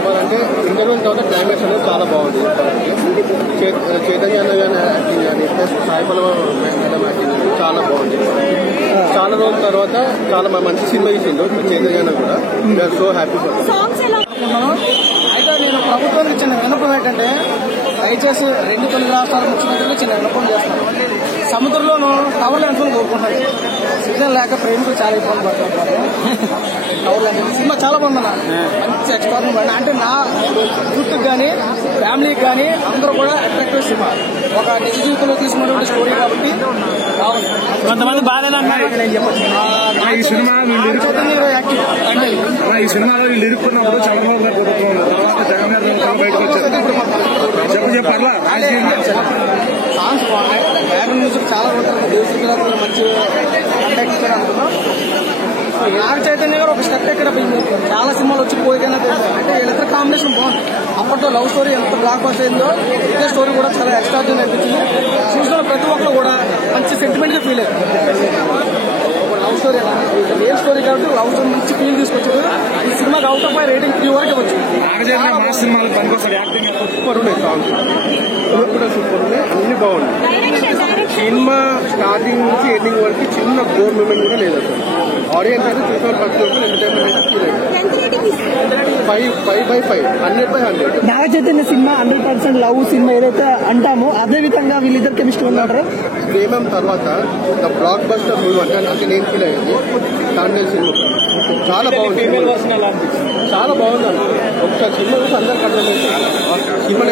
చెప్పాలంటే ఇంటర్వ్యూ తర్వాత క్లైమాక్స్ అనేది చాలా బాగుంది. చైతన్య గారి యాక్టింగ్ కానీ plus Sai Pallavi madam acting కానీ చాలా బాగుంది. చాలా రోజుల తర్వాత చాలా మంచి సినిమా ఇచ్చిండు చైతన్య కూడా. We are so happy for. అయితే నేను ప్రభుత్వానికి చిన్న విన్నపం ఏంటంటే దయచేసి 2 తెలుగు రాష్ట్రాల ముఖ్యమంత్రులు చిన్న విన్నపం చేస్తాను. సముద్రంలోనూ టవర్ ల్యాండ్స్ని కోరుకుంటారు. సిగ్నల్ లేక ప్రేమికులు చాలా ఇబ్బంది పడుతుంటారు. టవర్ ల్యాండ్స్ సినిమా చాలా బాగుందన్న, మంచి ఎక్స్పీరియన్స్ పడిన అంటే నా యూత్కి కానీ ఫ్యామిలీకి కానీ అందరూ కూడా అట్రాక్టివ్ సినిమా. ఒక నిజ జీవితంలో తీసుకున్నటువంటి స్టోరీ కాబట్టి బాగుంది. కొంతమంది బాగాలేదన్నారు. నేను చెప్పచ్చు ఈ సినిమాలో వీళ్ళు ఇరుక్కున్నప్పుడు చంద్రబాబు గారు ప్రభుత్వం తర్వాత జగన్ గారు బయటకు వచ్చారు. చెప్పర్లా సాంగ్స్ బాగున్నాయి. బ్యాక్గ్రౌండ్ మ్యూజిక్ చాలా ఉంటారు. దేశంలో మంచి కంటాక్ట్ అనుకున్నాం. నాగ చైతన్య గారు ఒక స్టెప్ ఎక్కడ చాలా సినిమాలు వచ్చి పోయికైనా తెలుసు అంటే వీళ్ళిద్దరు కాంబినేషన్ బాగుంది. అప్పట్లో లవ్ స్టోరీ ఎంత బ్లాక్ బస్టర్ అయిందో ఇదే స్టోరీ కూడా చాలా ఎక్స్ట్రాడినరీ అనిపించింది. చూసిన ప్రతి ఒక్కరు కూడా మంచి సెంటిమెంట్ గా ఫీల్ అయ్యారు. లవ్ స్టోరీ రియల్ స్టోరీ కాబట్టి లవ్ స్టోరీ మంచి ఫీల్ తీసుకొచ్చారు. ఈ సినిమాకి అవుట్ ఆఫ్ 5 రేటింగ్ 3 వరకు వచ్చింది. సూపర్ ఉన్నాయి సాంగ్స్ కూడా సూపర్ ఉన్నాయి. అన్ని బాగున్నాయి. సినిమా స్టార్టింగ్ నుంచి ఎండింగ్ వరకు చిన్న బోర్ మూమెంట్ కూడా లేదు. అసలు ఆడియన్స్ అయితే చూసిన ప్రతి ఒక్కరు ఎంటర్టైన్మెంట్ అయితే ఫీల్ అయ్యారు. 5/5 100/100. Naga Chaitanya cinema 100% love cinema ఏదైతే అంటామో అదే విధంగా వీళ్ళిద్దరు కెమిస్ట్రీ ఉన్నారు. ప్రేమం తర్వాత ద బ్లాక్ బస్టర్ మూవీ అంటే నేను ఫీల్ అయ్యింది. తాండేల్ సినిమా చాలా బాగుంది. చాలా బాగుంది. ఒకసారి సినిమా చూసి అందరికి అర్థమైంది. సినిమా